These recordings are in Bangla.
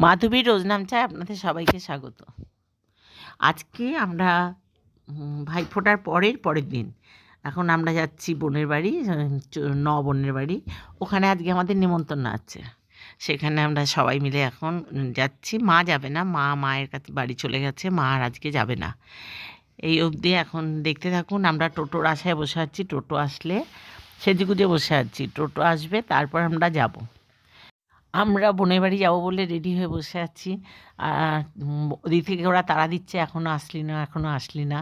মাধবী রোজনাম চায় আপনাদের সবাইকে স্বাগত। আজকে আমরা ভাইফোঁটার পরের পরের দিন। এখন আমরা যাচ্ছি বোনের বাড়ি, ন বোনের বাড়ি। ওখানে আজকে আমাদের নিমন্ত্রণ আছে। সেখানে আমরা সবাই মিলে এখন যাচ্ছি। মা যাবে না, মা মায়ের কাছে বাড়ি চলে গেছে, মা আর আজকে যাবে না। এই অবধি এখন দেখতে থাকুন, আমরা টোটোর আশায় বসে আছি। টোটো আসলে সেজেগুজে বসে আছি। টোটো আসবে, তারপর আমরা যাব। আমরা বোনের বাড়ি যাব বলে রেডি হয়ে বসে আছি। আর ওদিক থেকে ওরা তাড়া দিচ্ছে এখনও আসলি না এখনও আসলি না।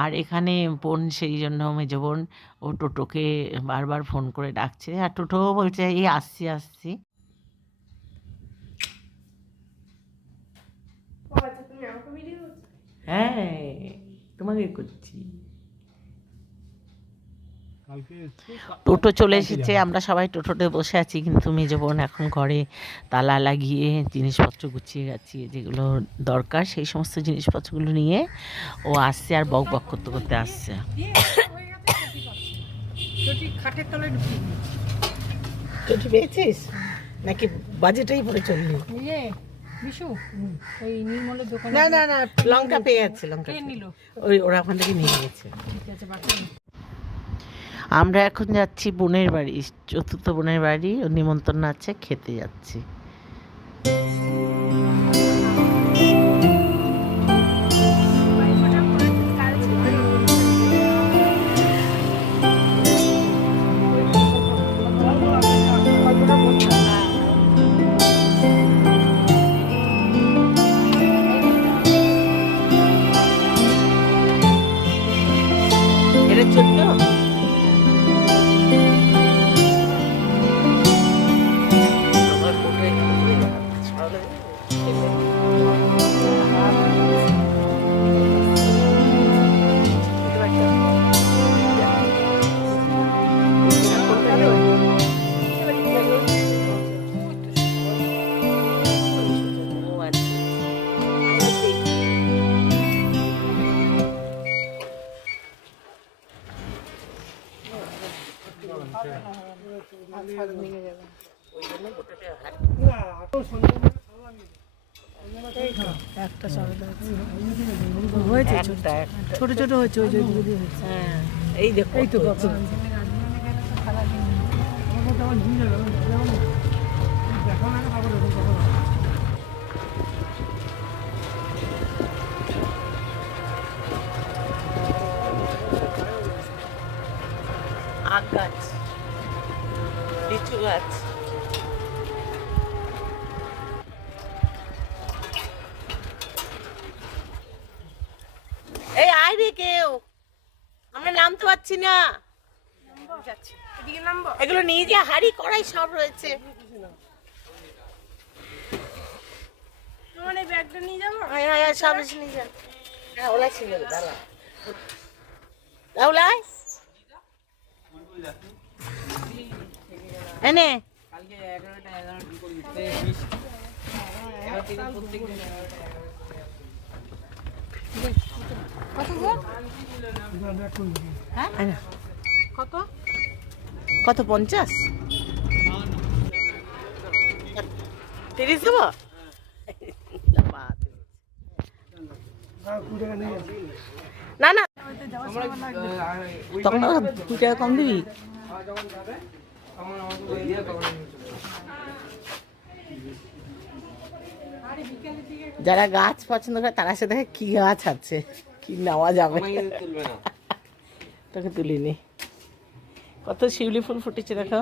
আর এখানে বোন সেই জন্য মেজো বোন ও টোটোকে বারবার ফোন করে ডাকছে। আর টোটো বলছে এই আসছি আসছি। হ্যাঁ তোমাকে করছি। টোটো চলে এসেছে আমরা সবাই টোটোতে বসে আছি কিন্তু মেজো বোন এখন ঘরে তালা লাগিয়ে জিনিসপত্র গুছিয়ে গাছিয়ে যেগুলো দরকার সেই সমস্ত জিনিসপত্রগুলো নিয়ে ও আসছে আর বক বক করতে করতে আসছে। চটি পেয়েছিস? নাকি বাজেটাই পড়ে চললি? ইয়ে বিশু ওই নির্মলের দোকানে না না না লঙ্কা পেয়ে যাচ্ছে লঙ্কা ওই ওরা ওখান থেকে নিয়ে গেছে ঠিক আছে বাকি আমরা এখন যাচ্ছি বোনের বাড়ি চতুর্থ বোনের বাড়ি ও নিমন্ত্রণ আছে খেতে যাচ্ছি। একটা সরদা হয়েছে। ছোট ছোট হয়েছে ওই যে হ্যাঁ এই দেখো। এই তো গাছ লিচু গাছ এই আয় রে কেউ আমরা পারছি না। এগুলো নিয়ে যে হাড়ি কড়াই সব রয়েছে। ব্যাগটা নিয়ে যাব? আয় আয়। আয় সব এসে নিয়ে যান হ্যাঁ দাউলাই এনে কত না। কত? কত পঞ্চাশ? তিরিশ দেবো? না না। তখন দু টাকা কম দিবি? যারা গাছ পছন্দ করে তারা সাথে দেখে কি গাছ আছে কি নেওয়া যাবে? তোকে তুলিনি। কত শিউলি ফুল ফুটেছে দেখো।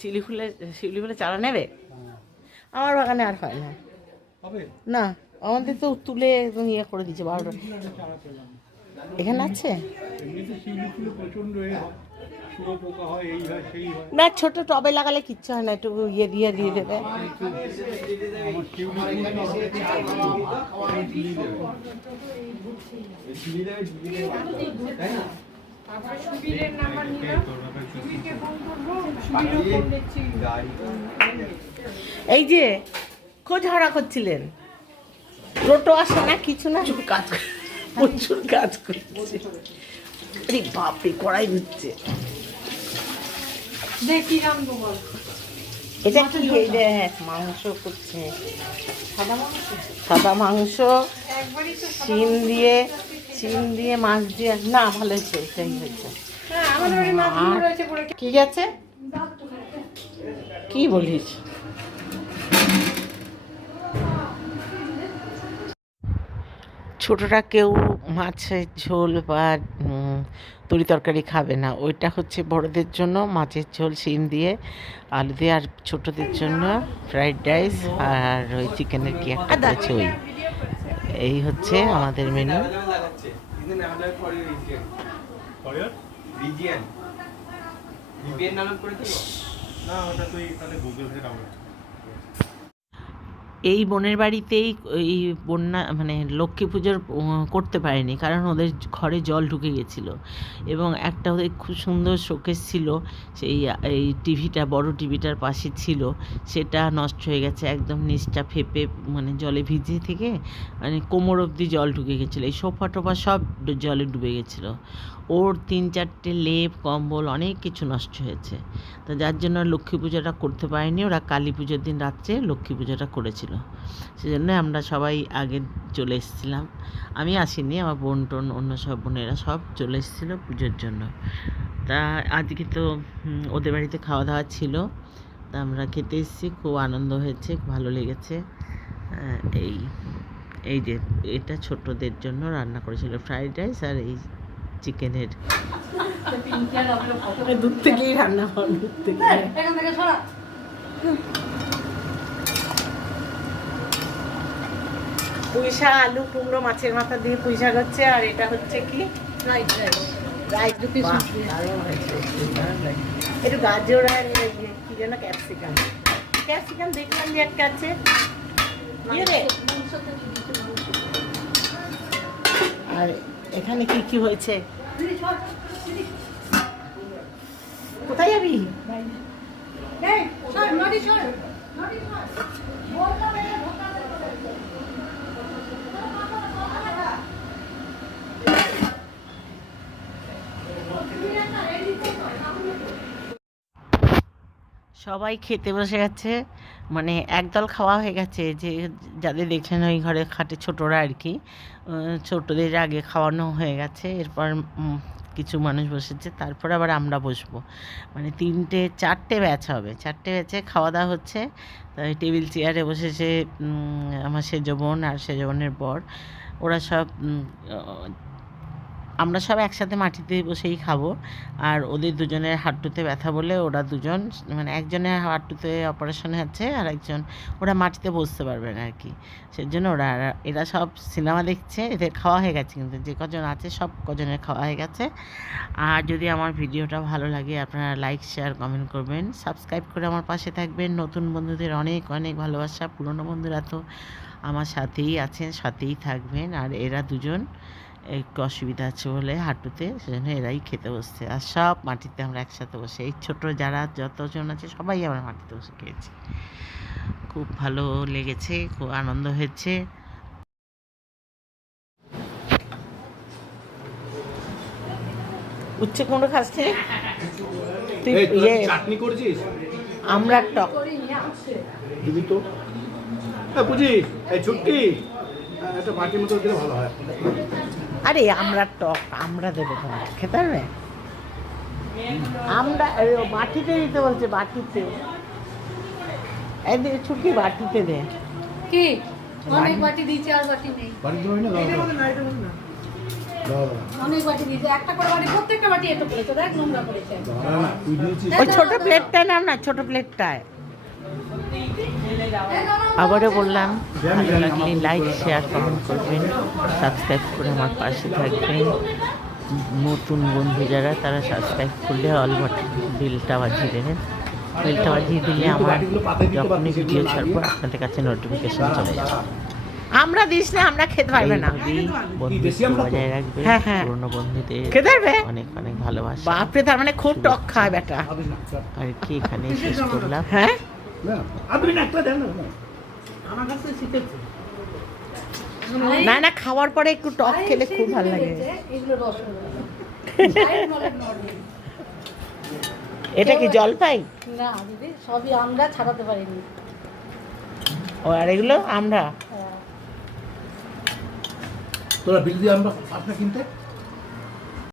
শিউলি ফুলে শিউলি ফুলে চারা নেবে? আমার বাগানে আর হয় না। না আমাদের তো তুলে একদম ইয়ে করে দিচ্ছে বারোটা এখানে আছে? হয় হয় হয় হয়। না ছোট টবে লাগালে কিচ্ছু হয় না একটু ইয়ে দিয়ে দিয়ে দেবে। এই যে খোঁজ হারা করছিলেন। টোটো আসে না কিছু না কাজ করে- প্রচুর কাজ করছে। আরে বাপরে কড়াই হচ্ছে দেখি বল? এটা কি? দেখ মাংস করছে। সাদা মাংস? সাদা মাংস শিম দিয়ে শিম দিয়ে মাছ দিয়ে। না ভালো হয়েছে এটাই হয়েছে। কি গেছে কি বলিস? ছোটরা কেউ মাছের ঝোল বা তরি তরকারি খাবে না। ওইটা হচ্ছে বড়দের জন্য মাছের ঝোল শিম দিয়ে আলু দিয়ে আর ছোটদের জন্য ফ্রাইড রাইস আর ওই চিকেনের কি একটা করেছে ওই। এই হচ্ছে আমাদের মেনু। রিজিয়ান। ভিপিএন ডাউনলোড করে দিও না ওটা তুই তাহলে গুগল থেকে ডাউনলোড এই বোনের বাড়িতেই এই বন্যা মানে লক্ষ্মী পুজোর করতে পারেনি। কারণ ওদের ঘরে জল ঢুকে গেছিল। এবং একটা ওদের খুব সুন্দর শোকেস ছিল। সেই, এই টিভিটা, বড় টিভিটার পাশে ছিল। সেটা নষ্ট হয়ে গেছে। একদম নিচটা ফেপে মানে জলে ভিজে থেকে মানে কোমর অবধি জল ঢুকে গেছিল। এই সোফা টোফা সব জলে ডুবে গেছিল। ওর তিন চারটে লেপ, কম্বল, অনেক কিছু নষ্ট হয়েছে। তো যার জন্য লক্ষ্মী পুজোটা করতে পারেনি, ওরা কালী পুজোর দিন রাত্রে লক্ষ্মী পুজোটা করেছিল। সেজন্য আমরা সবাই আগে চলে এসেছিলাম। আমি আসিনি, আমার বোন টোন, অন্য সব বোনেরা সব চলে এসেছিল পুজোর জন্য। তা আজকে তো ওদের বাড়িতে খাওয়া দাওয়া ছিল। তা আমরা খেতে এসেছি, খুব আনন্দ হয়েছে ভালো লেগেছে। এই এই যে এটা ছোটদের জন্য রান্না করেছিল, ফ্রাইড রাইস আর এই চিকেনের। দূর থেকেই রান্না দূর থেকে পুঁইশা আলু কুমড়ো মাছের মাথা দিয়ে পুঁইশা হচ্ছে আর এটা হচ্ছে কি? রাইস। দারুণ হয়েছে, দারুণ একটু গাজর আর কি যেন ক্যাপসিকাম। ক্যাপসিকাম দেখলাম যে একটা আছে। ইয়ে আর এখানে কি কি হয়েছে? কোথায় যাবি? সবাই খেতে বসে গেছে। মানে একদল খাওয়া হয়ে গেছে যে যাদের দেখলেন ওই ঘরে খাটে ছোটরা আর কি। ছোটদের আগে খাওয়ানো হয়ে গেছে। এরপর কিছু মানুষ বসেছে। তারপর আবার আমরা বসবো। মানে তিনটে, চারটে ব্যাচ হবে। চারটে ব্যাচে খাওয়া দাওয়া হচ্ছে। তাই টেবিল চেয়ারে বসেছে আমার সেজবন আর সেজ বোনের বর। ওরা সব আমরা সব একসাথে মাটিতে বসেই খাব। আর ওদের দুজনের হাঁটুতে ব্যথা বলে ওরা দুজন মানে একজনের হাঁটুতে অপারেশন হচ্ছে আর একজন, ওরা মাটিতে বসতে পারবে না আর কি। সেজন্য ওরা, এরা সব সিনেমা দেখছে, এদের খাওয়া হয়ে গেছে কিন্তু যে কজন আছে সব কজনের খাওয়া হয়ে গেছে। আর যদি আমার ভিডিওটা ভালো লাগে আপনারা লাইক শেয়ার কমেন্ট করবেন। সাবস্ক্রাইব করে আমার পাশে থাকবেন। নতুন বন্ধুদের অনেক অনেক ভালোবাসা। পুরনো বন্ধুরা তো আমার সাথেই আছেন, সাথেই থাকবেন। আর এরা দুজন একটু অসুবিধা আছে বলে হাঁটুতে সেজন্য এরাই খেতে বসছে। আর সব মাটিতে আমরা একসাথে বসে এই ছোট যারা যতজন আছে সবাই আমরা মাটিতে বসে খেয়েছি। খুব ভালো লেগেছে খুব আনন্দ হয়েছে। উচ্ছে কুমড়ো খাচ্ছে তুই ইয়ে চাটনি করছিস? আমরা টক দিবি তো। বুঝি এই ছুটকি। হ্যাঁ, একটা বাটির মতো দিলে ভালো হয়। আরে আমরা টক আমরা দেবো তোমাকে খেতে পারবে? আমরা বাটিতে দিতে বলছে বাটিতে। এই দে ছুটি বাটিতে দে। কি? অনেক বাটি দিয়েছে আর বাটি নেই। বাটির জন্য না দাও দাও। অনেক বাটি দিয়েছে একটা করে বাটি প্রত্যেকটা বাটি এত করেছে দেখ নোংরা করেছে। না তুই দিয়েছিস। ওই ছোট প্লেটটায় নাম না ছোট প্লেটটায় আবারও বললাম ভালো লাগলে লাইক শেয়ার কমেন্ট করবেন সাবস্ক্রাইব করে আমার পাশে থাকবেন। নতুন বন্ধু যারা তারা সাবস্ক্রাইব করলে অল বিলটা বাজিয়ে দেবেন। বিলটা বাজিয়ে দিলে আমার যখনই ভিডিও ছাড়বো আপনাদের কাছে নোটিফিকেশন চলে যাবে। আমরা দিস না আমরা খেতে পারবে না। বজায় রাখবে হ্যাঁ, হ্যাঁ। পুরোনো বন্ধুদের খেতে পারবে। অনেক অনেক ভালোবাসা। বাপরে তার মানে খুব টক খায় বেটা আর কি এখানে শেষ করলাম? হ্যাঁ? না। না একটা দেন না। না। আমার কাছে শিখেছে না না খাওয়ার পরে একটু টক খেলে খুব ভালো লাগে। এটা কি জলপাই? না দিদি সবই আমরা ছাড়াতে পারিনি। ও আর এগুলো আমরা? হ্যাঁ। তোরা বিল দিয়ে আমরা পাস না কিনতে?